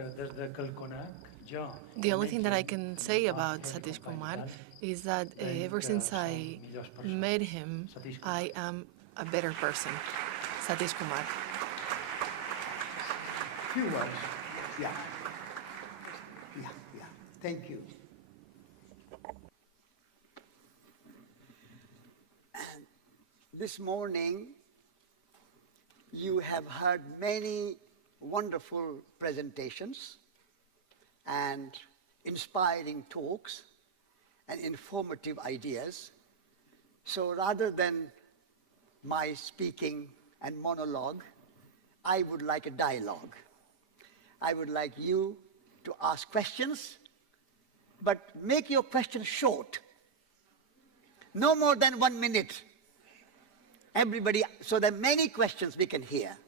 The only thing that I can say about Satish Kumar is that ever since I met him, I am a better person. Satish Kumar. Few words. Yeah. Yeah, yeah. Thank you. And this morning, you have heard many wonderful presentations and inspiring talks and informative ideas. So rather than my speaking and monologue, I would like a dialogue. I would like you to ask questions, but make your questions short. No more than 1 minute. Everybody, so that many questions we can hear.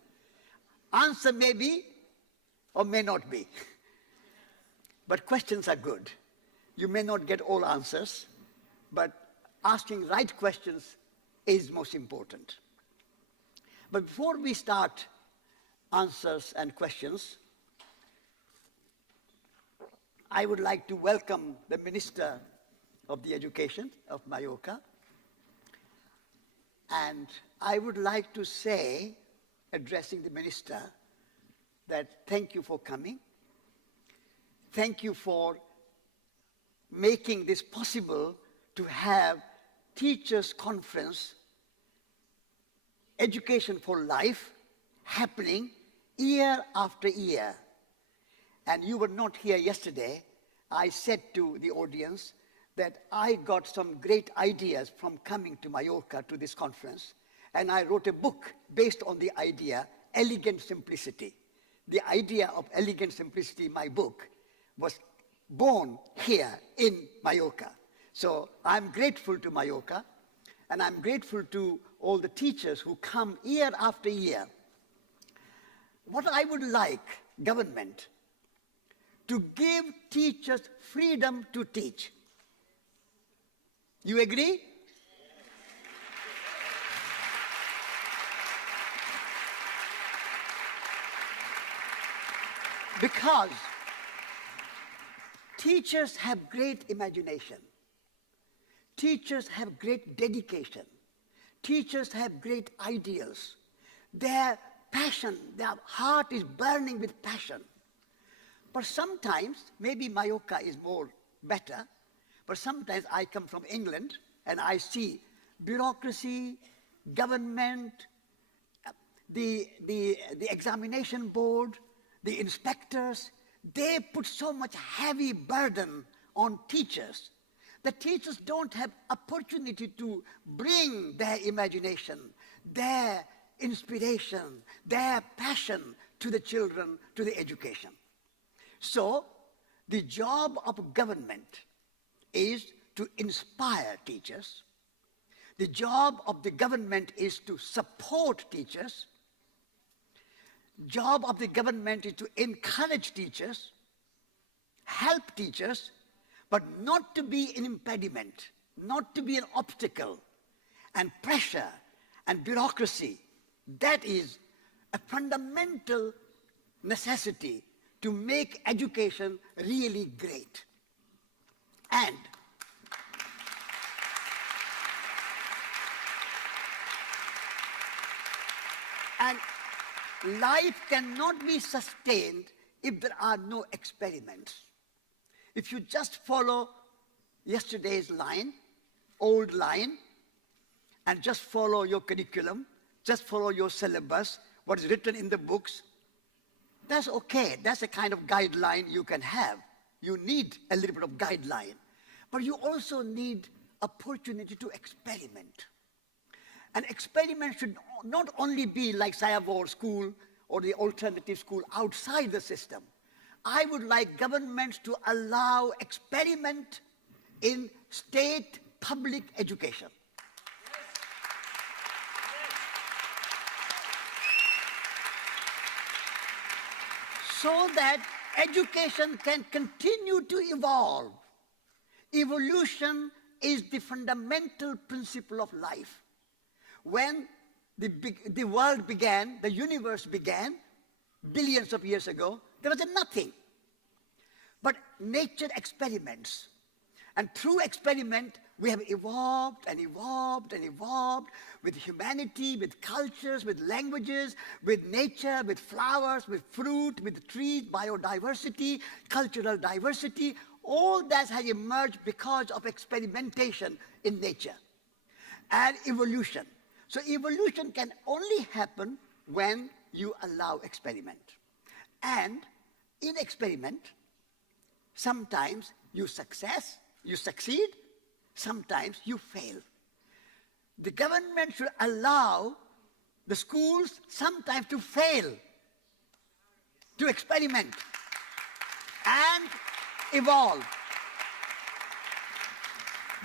Answer may be or may not be. But questions are good. You may not get all answers, but asking right questions is most important. But before we start answers and questions, I would like to welcome the Minister of the Education of Mallorca. And I would like to say, addressing the Minister, that thank you for coming. Thank you for making this possible to have Teachers' Conference, Education for Life, happening year after year. And you were not here yesterday. I said to the audience that I got some great ideas from coming to Mallorca to this conference. And I wrote a book based on the idea, Elegant Simplicity. The idea of elegant simplicity, my book, was born here in Mallorca. So I'm grateful to Mallorca, and I'm grateful to all the teachers who come year after year. What I would like government to give teachers freedom to teach. You agree? Because teachers have great imagination. Teachers have great dedication. Teachers have great ideals. Their passion, their heart is burning with passion. But sometimes, maybe Mallorca is more better, but sometimes I come from England and I see bureaucracy, government, the examination board, the inspectors, they put so much heavy burden on teachers. The teachers don't have opportunity to bring their imagination, their inspiration, their passion to the children, to the education. So, the job of government is to inspire teachers. The job of the government is to support teachers. Job of the government is to encourage teachers, help teachers, but not to be an impediment, not to be an obstacle. And pressure and bureaucracy, that is a fundamental necessity to make education really great. And life cannot be sustained if there are no experiments. If you just follow yesterday's line, old line, and just follow your curriculum, just follow your syllabus, what is written in the books, that's okay. That's a kind of guideline you can have. You need a little bit of guideline. But you also need opportunity to experiment. And experiment should not only be like Sayavor School or the alternative school outside the system. I would like governments to allow experiment in state public education. So that education can continue to evolve. Evolution is the fundamental principle of life. When the world began, the universe began, billions of years ago, There was nothing. But nature experiments. And through experiment, we have evolved and evolved and evolved with humanity, with cultures, with languages, with nature, with flowers, with fruit, with trees, biodiversity, cultural diversity. All that has emerged because of experimentation in nature and evolution. So evolution can only happen when you allow experiment. And in experiment, sometimes you succeed, sometimes you fail. The government should allow the schools sometimes to fail, to experiment and evolve.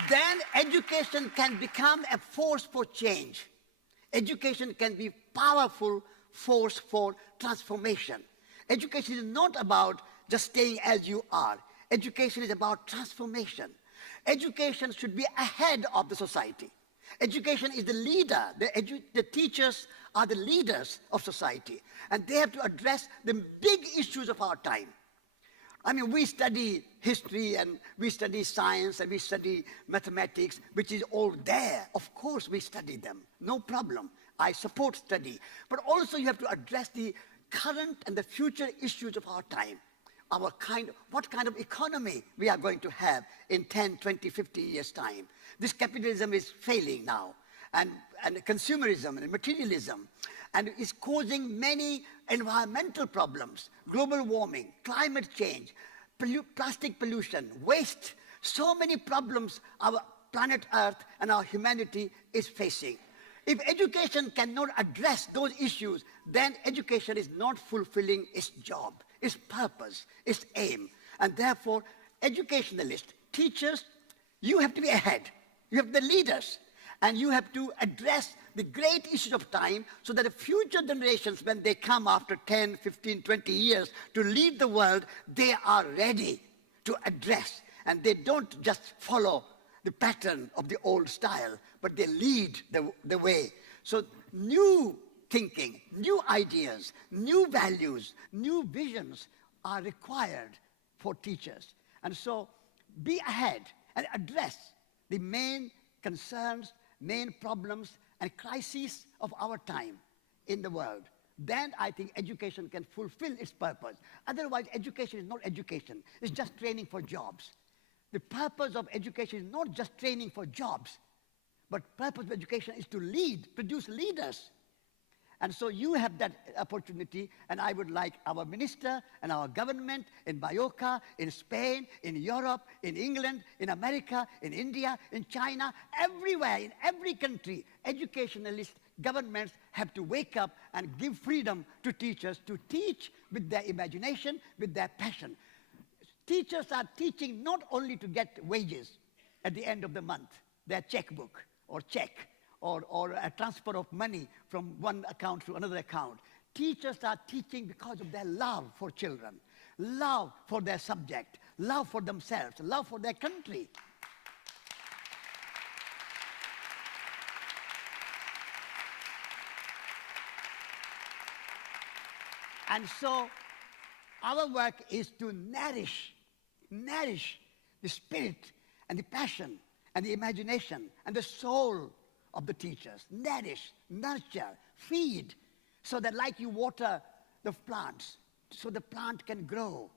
Then education can become a force for change. Education can be powerful force for transformation. Education is not about just staying as you are. Education is about transformation. Education should be ahead of the society. Education is the leader. The teachers are the leaders of society. And they have to address the big issues of our time. I mean, we study history and we study science and we study mathematics, which is all there. Of course we study them, no problem. I support study. But also you have to address the current and the future issues of our time. What kind of economy we are going to have in 10, 20, 50 years' time. This capitalism is failing now, and consumerism and materialism, and is causing many environmental problems, global warming, climate change, plastic pollution, waste, so many problems our planet Earth and our humanity is facing. If education cannot address those issues, then education is not fulfilling its job, its purpose, its aim. And therefore, educationalists, teachers, you have to be ahead. You have the leaders. And you have to address the great issues of time so that the future generations, when they come after 10, 15, 20 years to lead the world, they are ready to address. And they don't just follow the pattern of the old style, but they lead the way. So new thinking, new ideas, new values, new visions are required for teachers. And so be ahead and address the main concerns, main problems and crises of our time in the world. Then I think education can fulfill its purpose. Otherwise, education is not education. It's just training for jobs. The purpose of education is not just training for jobs, but purpose of education is to lead, produce leaders. And so you have that opportunity, and I would like our minister and our government in Mallorca, in Spain, in Europe, in England, in America, in India, in China, everywhere, in every country, educationalists, governments have to wake up and give freedom to teachers to teach with their imagination, with their passion. Teachers are teaching not only to get wages at the end of the month, their checkbook or check, or a transfer of money from one account to another account. Teachers are teaching because of their love for children, love for their subject, love for themselves, love for their country. And so our work is to nourish the spirit and the passion and the imagination and the soul of the teachers. Nourish, nurture, feed, so that like you water the plants, so the plant can grow.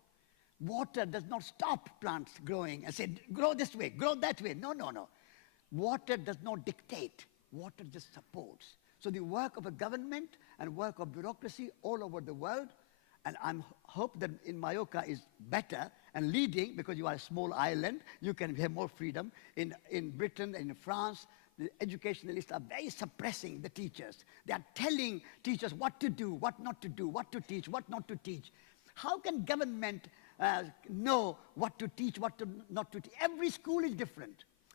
Water does not stop plants growing and say, grow this way, grow that way. No, no, no. Water does not dictate. Water just supports. So the work of a government and work of bureaucracy all over the world, and I hope that in Mallorca is better and leading, because you are a small island, you can have more freedom. In Britain and in France, the educationalists are very suppressing the teachers. They are telling teachers what to do, what not to do, what to teach, what not to teach. How can government know what to teach, what to not to teach? Every school is different.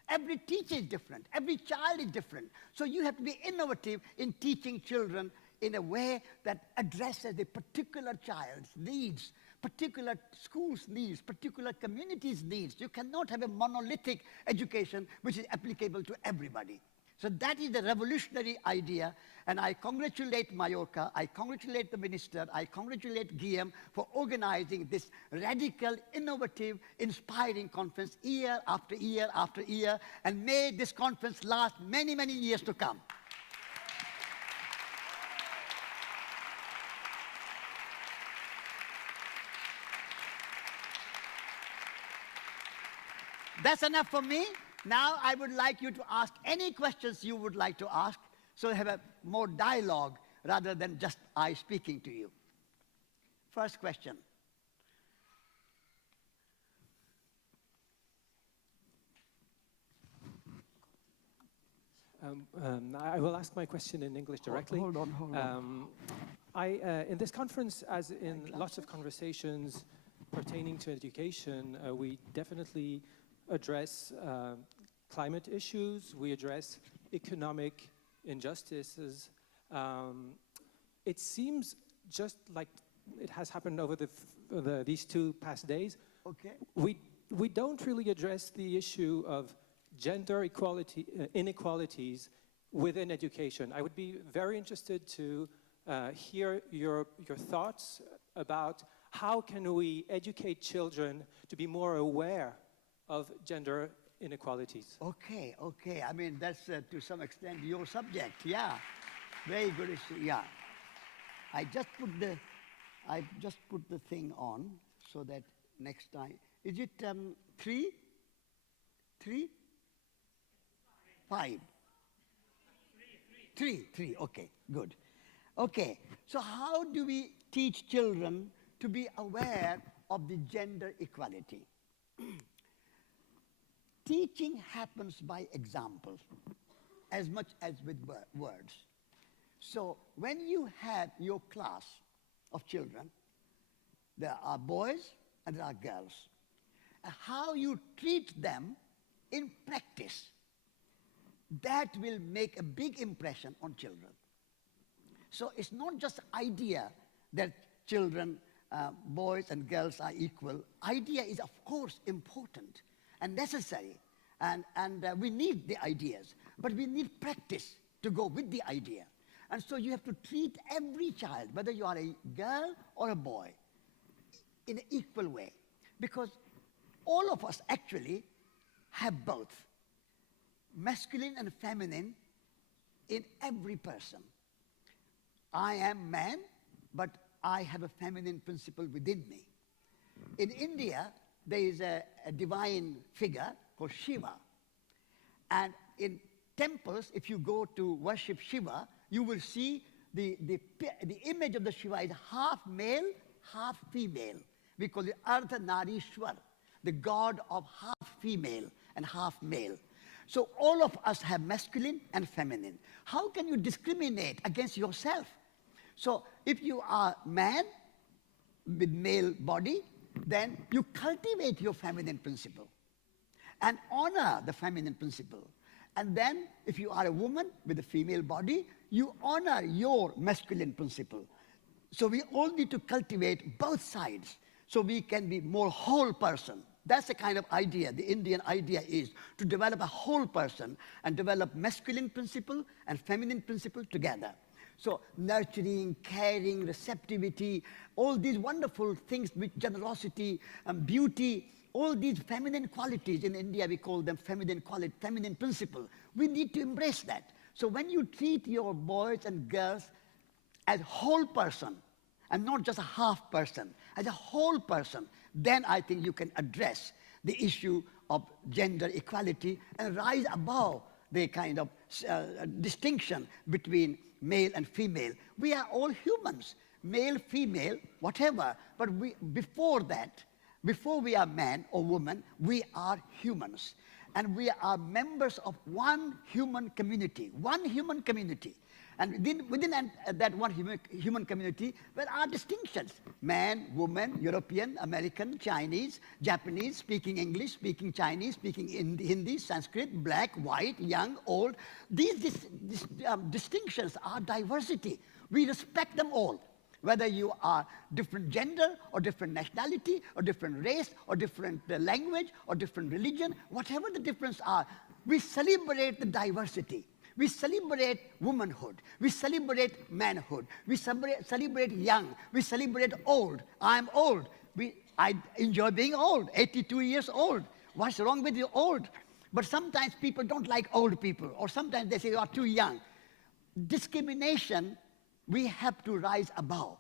Every teacher is different. Every child is different. So you have to be innovative in teaching children in a way that addresses the particular child's needs, particular school's needs, particular community's needs. You cannot have a monolithic education which is applicable to everybody. So that is the revolutionary idea, and I congratulate Mallorca, I congratulate the minister, I congratulate Guillaume for organizing this radical, innovative, inspiring conference year after year after year, and may this conference last many, many years to come. That's enough for me. Now I would like you to ask any questions you would like to ask, so have a more dialogue rather than just I speaking to you. First question. I will ask my question in English directly. Hold on. In this conference, as in lots of conversations pertaining to education, we definitely address climate issues, we address economic injustices. It seems just like it has happened over these 2 past days. Okay. We don't really address the issue of gender equality, inequalities within education. I would be very interested to hear your thoughts about how can we educate children to be more aware of gender inequalities. Okay. I mean, that's to some extent your subject. Yeah, very good issue. Yeah, I just put the thing on so that next time. Is it 3? 3? 5? 3. Okay, good. Okay, so how do we teach children to be aware of the gender equality? Teaching happens by example as much as with words. So when you have your class of children, there are boys and there are girls. How you treat them in practice, that will make a big impression on children. So it's not just idea that children, boys and girls are equal. Idea is of course important and necessary, and we need the ideas, but we need practice to go with the idea. And so you have to treat every child, whether you are a girl or a boy, in an equal way, because all of us actually have both, masculine and feminine, in every person. I am man, but I have a feminine principle within me. In India, there is a divine figure called Shiva. And in temples, if you go to worship Shiva, you will see the image of the Shiva is half male, half female. We call it Ardhanarishwar, the god of half female and half male. So all of us have masculine and feminine. How can you discriminate against yourself? So if you are man with male body, then you cultivate your feminine principle and honor the feminine principle. And then if you are a woman with a female body, you honor your masculine principle. So we all need to cultivate both sides so we can be more whole person. That's the kind of idea. The Indian idea is to develop a whole person and develop masculine principle and feminine principle together. So nurturing, caring, receptivity, all these wonderful things with generosity and beauty, all these feminine qualities, in India we call them feminine quality, feminine principle. We need to embrace that. So when you treat your boys and girls as whole person, and not just a half person, as a whole person, then I think you can address the issue of gender equality and rise above the kind of distinction between male and female. We are all humans, male, female, whatever. But before that, before we are man or woman, we are humans. And we are members of one human community, And within that one human community, there are distinctions. Man, woman, European, American, Chinese, Japanese, speaking English, speaking Chinese, speaking Hindi, Sanskrit, black, white, young, old. These distinctions are diversity. We respect them all. Whether you are different gender or different nationality or different race or different language or different religion, whatever the difference are, we celebrate the diversity. We celebrate womanhood. We celebrate manhood. We celebrate young. We celebrate old. I'm old. I enjoy being old, 82 years old. What's wrong with you old? But sometimes people don't like old people, or sometimes they say you are too young. Discrimination, we have to rise above.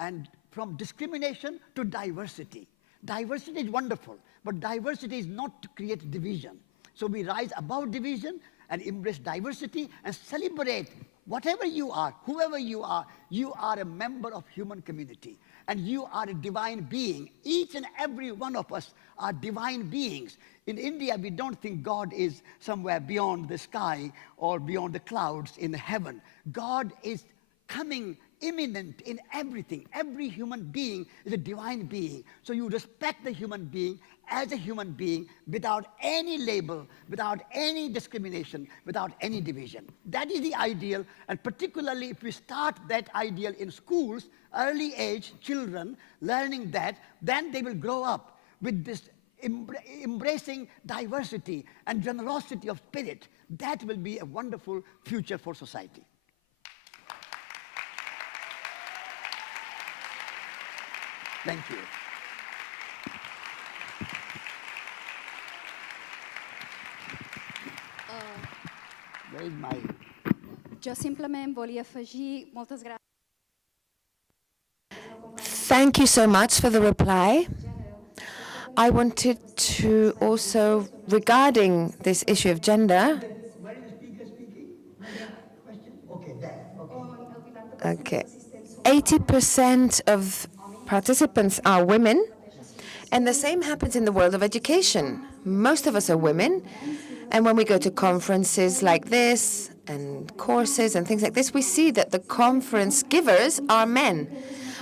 And from discrimination to diversity. Diversity is wonderful, but diversity is not to create division. So we rise above division and embrace diversity and celebrate whatever you are, whoever you are a member of human community. And you are a divine being. Each and every one of us are divine beings. In India, we don't think God is somewhere beyond the sky or beyond the clouds in heaven. God is coming imminent in everything. Every human being is a divine being. So you respect the human being as a human being without any label, without any discrimination, without any division. That is the ideal, and particularly if we start that ideal in schools, early age children learning that, then they will grow up with this embracing diversity and generosity of spirit. That will be a wonderful future for society. Thank you. Where is my... Jo simplement volia afegir moltes gràcies. Thank you so much for the reply. I wanted to also, regarding this issue of gender, Where is the speaker speaking? Question? Okay, there. Okay. okay, 80% of participants are women, and the same happens in the world of education. Most of us are women, and when we go to conferences like this and courses and things like this, we see that the conference givers are men.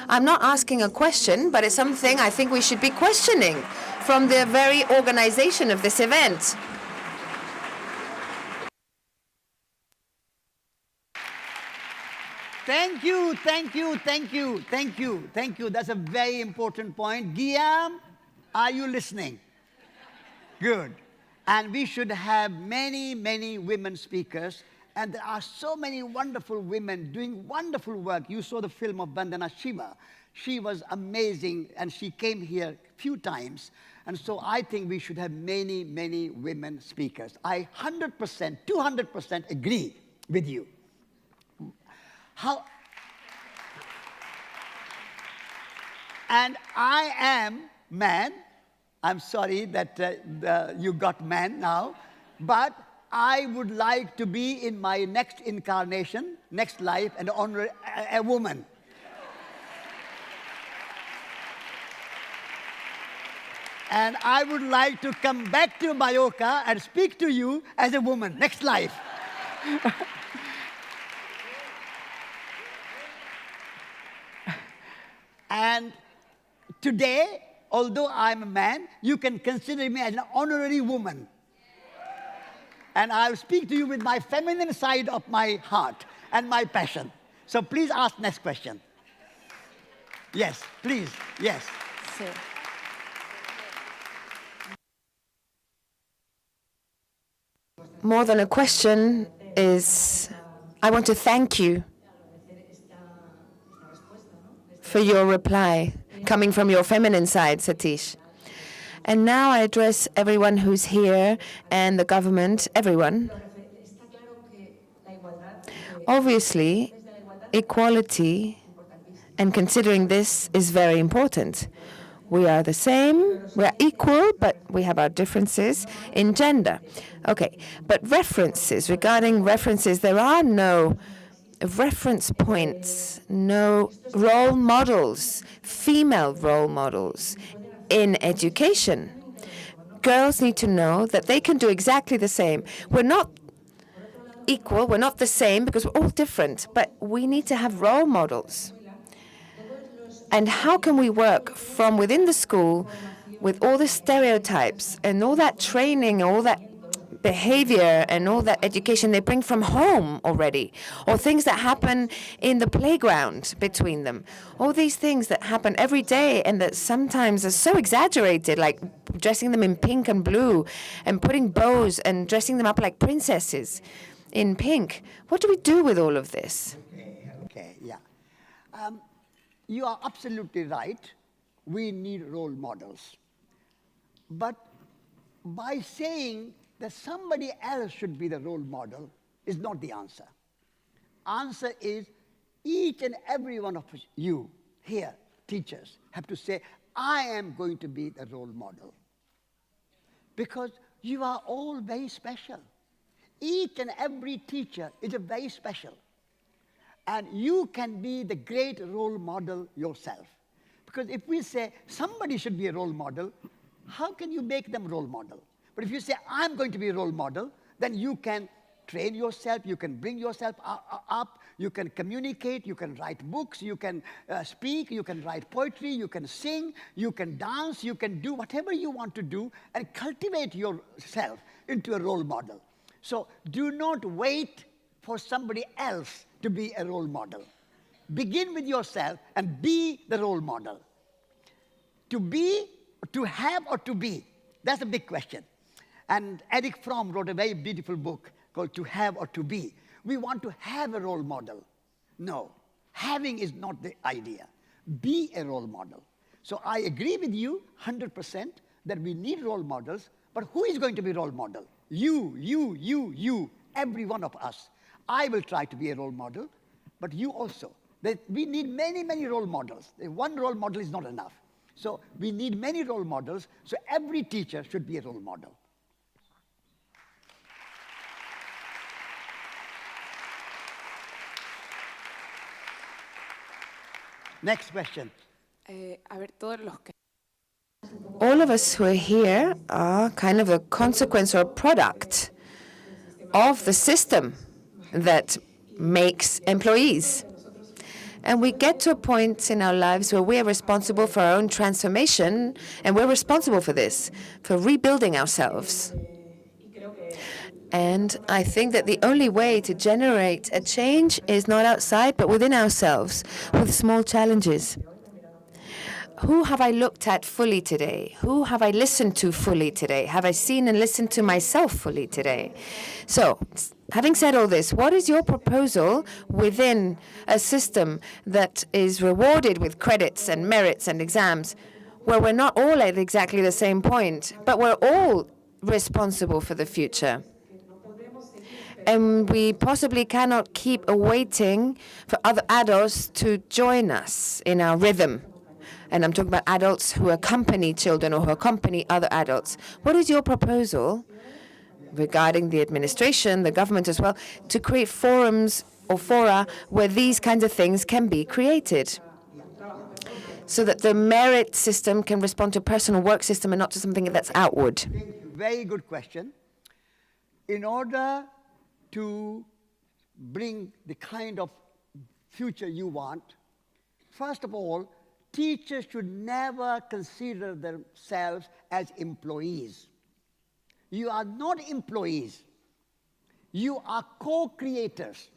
I'm not asking a question, but it's something I think we should be questioning from the very organization of this event. Thank you, thank you, thank you, thank you, thank you. That's a very important point. Guillaume, are you listening? Good. And we should have many, many women speakers. And there are so many wonderful women doing wonderful work. You saw the film of Vandana Shiva. She was amazing, and she came here a few times. And so I think we should have many, many women speakers. I 100%, 200% agree with you. And I am man. I'm sorry that you got man now, but I would like to be in my next incarnation, next life, and honor a woman. And I would like to come back to Mallorca and speak to you as a woman, next life. And today, although I'm a man, you can consider me as an honorary woman. And I'll speak to you with my feminine side of my heart and my passion. So please ask next question. Yes, please, yes. So, more than a question is, I want to thank you for your reply, coming from your feminine side, Satish. And now I address everyone who's here and the government, everyone. Obviously, equality and considering this is very important. We are the same, we are equal, but we have our differences in gender. Okay, but references, regarding references, there are no reference points, no role models, female role models in education. Girls need to know that they can do exactly the same. We're not equal, we're not the same because we're all different, but we need to have role models. And how can we work from within the school with all the stereotypes and all that training, all that behavior and all that education they bring from home already, or things that happen in the playground between them, all these things that happen every day and that sometimes are so exaggerated, like dressing them in pink and blue and putting bows and dressing them up like princesses. in pink. What do we do with all of this? Okay, yeah. You are absolutely right. We need role models. But by saying that somebody else should be the role model is not the answer. Answer is each and every one of you here, teachers, have to say, I am going to be the role model. Because you are all very special. Each and every teacher is a very special. And you can be the great role model yourself. Because if we say somebody should be a role model, how can you make them role model? But if you say, I'm going to be a role model, then you can train yourself, you can bring yourself up, you can communicate, you can write books, you can speak, you can write poetry, you can sing, you can dance, you can do whatever you want to do and cultivate yourself into a role model. So do not wait for somebody else to be a role model. Begin with yourself and be the role model. To be, to have, or to be? That's a big question. And Eric Fromm wrote a very beautiful book called To Have or To Be. We want to have a role model. No, having is not the idea. Be a role model. So I agree with you 100% that we need role models, but who is going to be role model? You, every one of us. I will try to be a role model, but you also. We need many, many role models. One role model is not enough. So we need many role models, so every teacher should be a role model. Next question. All of us who are here are kind of a consequence or a product of the system that makes employees. And we get to a point in our lives where we're responsible for our own transformation, and we're responsible for this, for rebuilding ourselves. And I think that the only way to generate a change is not outside, but within ourselves, with small challenges. Who have I looked at fully today? Who have I listened to fully today? Have I seen and listened to myself fully today? So, having said all this, what is your proposal within a system that is rewarded with credits and merits and exams, where we're not all at exactly the same point, but we're all responsible for the future? And we possibly cannot keep awaiting for other adults to join us in our rhythm. And I'm talking about adults who accompany children or who accompany other adults. What is your proposal regarding the administration, the government as well, to create forums or fora where these kinds of things can be created, so that the merit system can respond to a personal work system and not to something that's outward? Thank you. Very good question. In order to bring the kind of future you want, first of all, teachers should never consider themselves as employees. You are not employees. You are co-creators.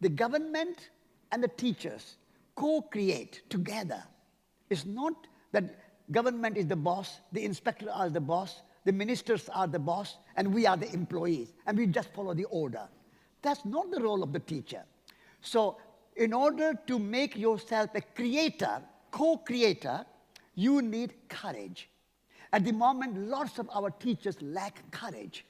The government and the teachers co-create together. It's not that government is the boss, the inspector is the boss, the ministers are the boss, and we are the employees, and we just follow the order. That's not the role of the teacher. So in order to make yourself a creator, co-creator, you need courage. At the moment, lots of our teachers lack courage.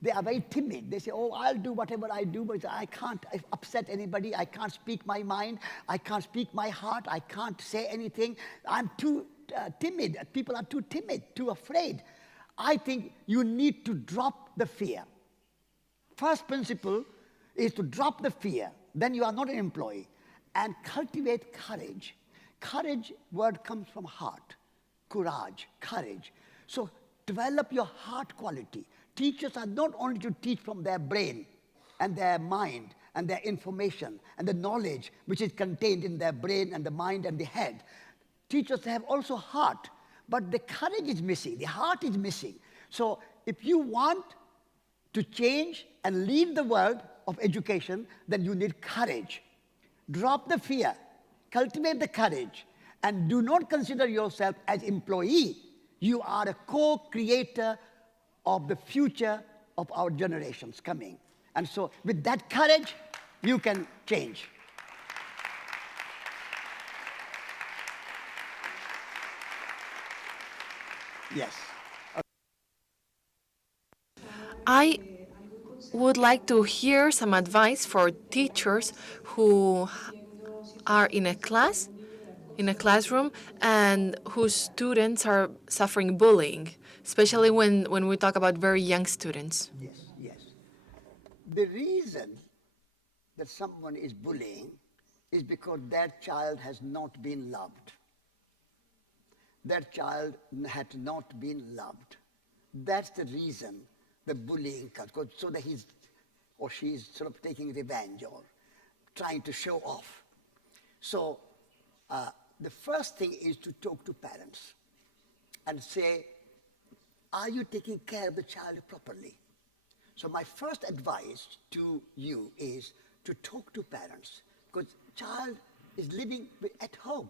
They are very timid. They say, oh, I'll do whatever I do, but I can't upset anybody. I can't speak my mind. I can't speak my heart. I can't say anything. I'm too timid. People are too timid, too afraid. I think you need to drop the fear. First principle is to drop the fear. Then you are not an employee. And cultivate courage. Courage word comes from heart. Courage, courage. So develop your heart quality. Teachers are not only to teach from their brain and their mind and their information and the knowledge which is contained in their brain and the mind and the head. Teachers have also heart, but the courage is missing, the heart is missing. So if you want to change and lead the world of education, then you need courage. Drop the fear, cultivate the courage, and do not consider yourself as employee. You are a co-creator of the future of our generations coming. And so with that courage, you can change. Yes. I would like to hear some advice for teachers who are in a classroom, and whose students are suffering bullying, especially when we talk about very young students. Yes, yes. The reason that someone is bullying is because that child has not been loved. That child had not been loved. That's the reason the bullying comes, so that he's or she's sort of taking revenge or trying to show off. So the first thing is to talk to parents and say, are you taking care of the child properly? So my first advice to you is to talk to parents, because child is living at home.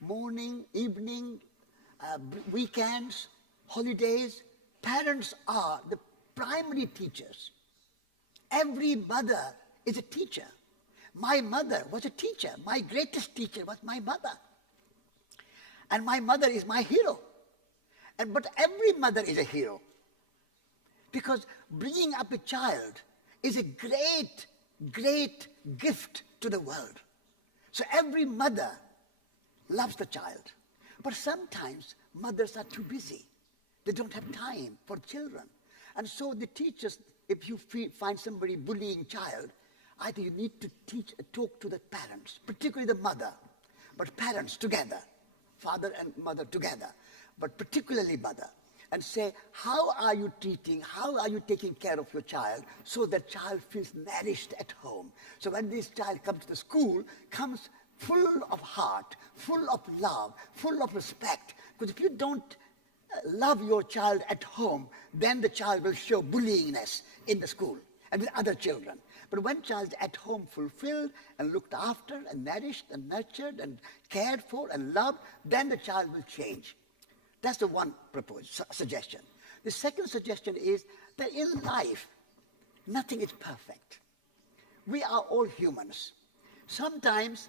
Morning, evening, weekends, holidays, parents are the primary teachers. Every mother is a teacher. My mother was a teacher. My greatest teacher was my mother. And my mother is my hero. But every mother is a hero. Because bringing up a child is a great, great gift to the world. So every mother loves the child. But sometimes mothers are too busy. They don't have time for children. And so the teachers, if you find somebody bullying child, I think you need to talk to the parents, particularly the mother, but parents together, father and mother together, but particularly mother, and say, how are you taking care of your child so that child feels nourished at home? So when this child comes to the school, comes full of heart, full of love, full of respect. Because if you don't love your child at home, then the child will show bullyingness in the school and with other children. But when child is at home fulfilled and looked after and nourished and nurtured and cared for and loved, then the child will change. That's the one proposed suggestion. The second suggestion is that in life, nothing is perfect. We are all humans. Sometimes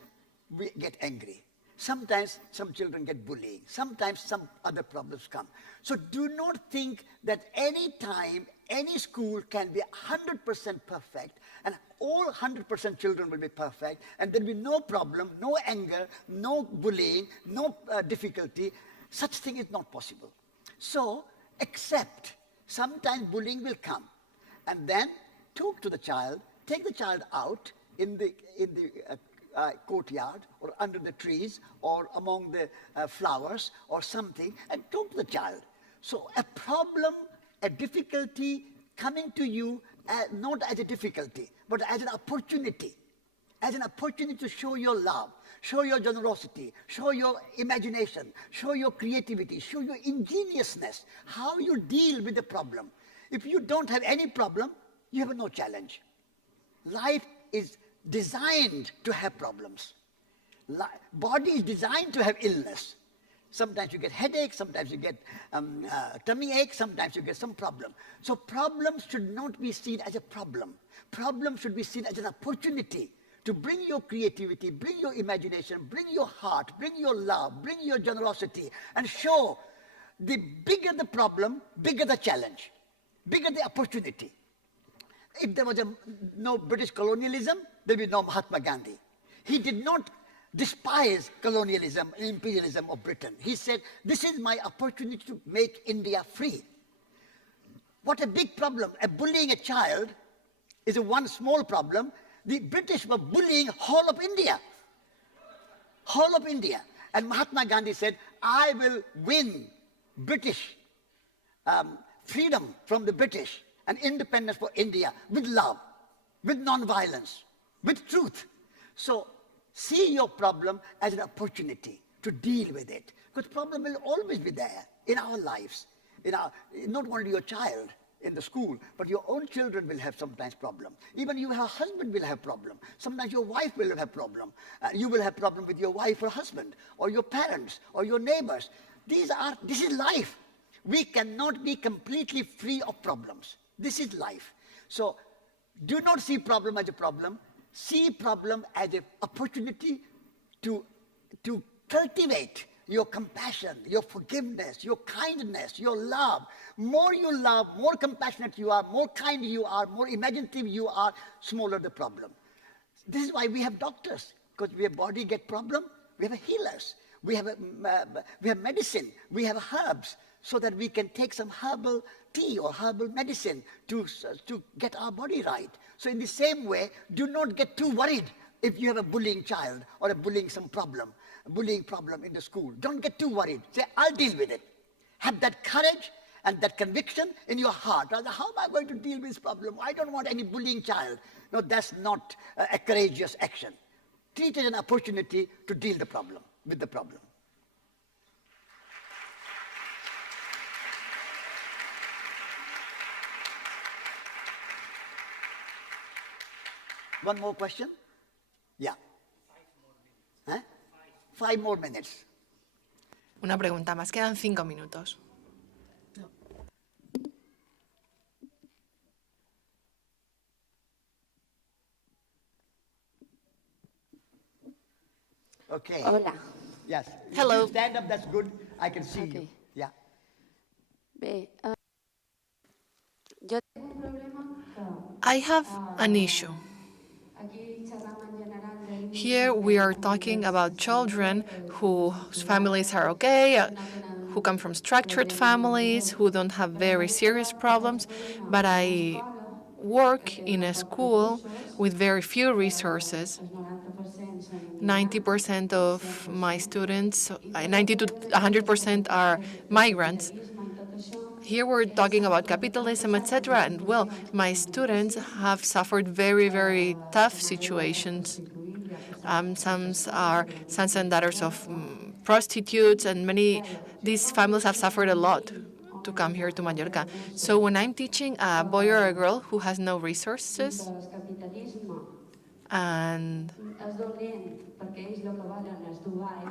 we get angry. Sometimes some children get bullying. Sometimes some other problems come. So do not think that any time, any school can be 100% perfect and all 100% children will be perfect and there will be no problem, no anger, no bullying, no difficulty. Such thing is not possible. So accept sometimes bullying will come, and then talk to the child, take the child out in the courtyard or under the trees or among the flowers or something and talk to the child. So a problem, a difficulty coming to you not as a difficulty but as an opportunity to show your love, show your generosity, show your imagination, show your creativity, show your ingeniousness, how you deal with the problem. If you don't have any problem, you have no challenge. Life is designed to have problems. Body is designed to have illness. Sometimes you get headache, sometimes you get tummy ache, sometimes you get some problem. So problems should not be seen as a problem. Problems should be seen as an opportunity to bring your creativity, bring your imagination, bring your heart, bring your love, bring your generosity, and show the bigger the problem, bigger the challenge, bigger the opportunity. If there was no British colonialism, there would be no Mahatma Gandhi. He did not despise colonialism and imperialism of Britain. He said, this is my opportunity to make India free. What a big problem. Bullying a child is one small problem. The British were bullying whole of India. Whole of India. And Mahatma Gandhi said, I will win British freedom from the British and independence for India with love, with non-violence, with truth. So see your problem as an opportunity to deal with it. Because problem will always be there in our lives. Not only your child in the school, but your own children will have sometimes problem. Even your husband will have problem. Sometimes your wife will have problem. You will have problem with your wife or husband, or your parents, or your neighbors. This is life. We cannot be completely free of problems. This is life. So Do not see problem as a problem. See problem as an opportunity to cultivate your compassion, your forgiveness, your kindness, your love. More you love, more compassionate you are, more kind you are, more imaginative you are, smaller the problem. This is why we have doctors, because we have body get problem, we have healers, we have medicine, we have herbs, so that we can take some herbal tea or herbal medicine to get our body right. So in the same way, do not get too worried if you have a bullying child or a bullying problem in the school. Don't get too worried. Say, I'll deal with it. Have that courage and that conviction in your heart. Rather, how am I going to deal with this problem? I don't want any bullying child. No, that's not a courageous action. Treat it an opportunity to deal with the problem. One more question? Yeah. 5 more minutes. Una pregunta más. Quedan 5 minutos. Okay. Hola. Yes. Hello. If you stand up, that's good. I can see you. Okay. Yeah. Bé, jo tinc un problema que I have an issue. aquí xerram en general de Here we are talking about children whose families are okay, who come from structured families, who don't have very serious problems, but I work in a school with very few resources. el 90% són 90% of my students, 90 to 100% are migrants. capitalisme i tot això. Here we're talking about capitalism, etc. And well, my students have suffered very, very tough situations. Some are sons and daughters of prostitutes, and these families have suffered a lot to come here to Mallorca. So when I'm teaching a boy or a girl who has no resources, El capitalisme and és dolent perquè ells el que volen és Dubai,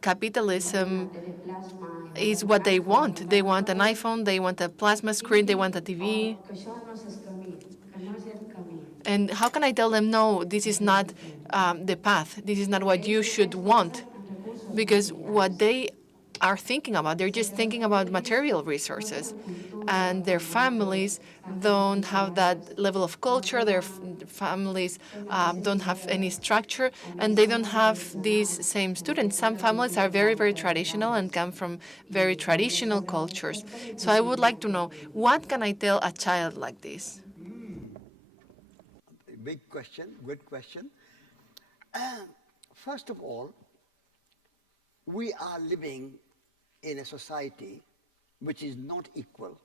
capitalism teleplasma, is what they want. They want an iPhone, they want a plasma screen, they want a TV. que això no és el camí, que no és el camí. And how can I tell them, no, this is not the path, this is not what you should want? Because what they are thinking about, they're just thinking about material resources. And their families don't have that level of culture, their families don't have any structure, and they don't have these same students. Some families are very, very traditional and come from very traditional cultures. So I would like to know, what can I tell a child like this? Big question, good question. First of all, we are living in a society which is not equal.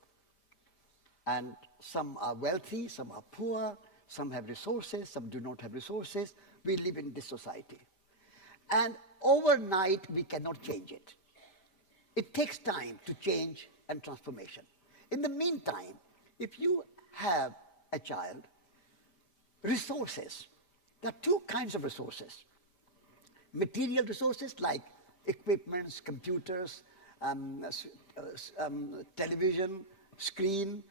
And some are wealthy, some are poor, some have resources, some do not have resources. We live in this society. And overnight, we cannot change it. It takes time to change and transformation. In the meantime, if you have a child, resources, there are 2 kinds of resources. Material resources like equipments, computers, television, screen,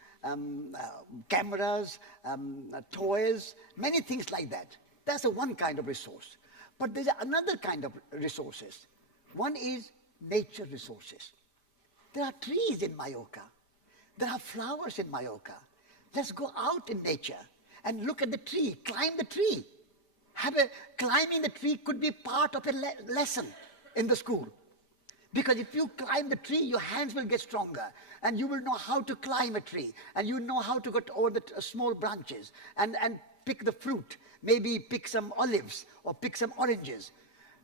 cameras, toys, many things like that. That's one kind of resource. But there's another kind of resources. One is nature resources. There are trees in Mallorca. There are flowers in Mallorca. Let's go out in nature and look at the tree, climb the tree. Climbing the tree could be part of a lesson in the school. Because if you climb the tree, your hands will get stronger, and you will know how to climb a tree, and you know how to get over the small branches and pick the fruit, maybe pick some olives or pick some oranges.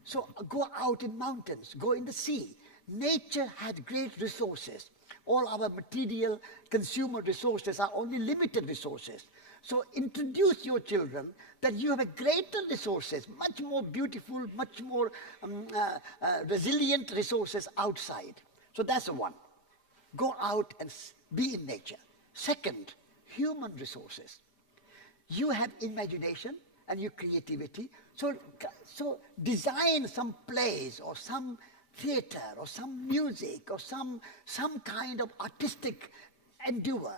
So go out in mountains, go in the sea. Nature has great resources. All our material consumer resources are only limited resources. So introduce your children that you have a greater resources, much more beautiful, much more resilient resources outside. So that's the one. Go out and be in nature. Second, human resources. You have imagination and your creativity. So design some plays or some theater or some music or some kind of artistic endeavor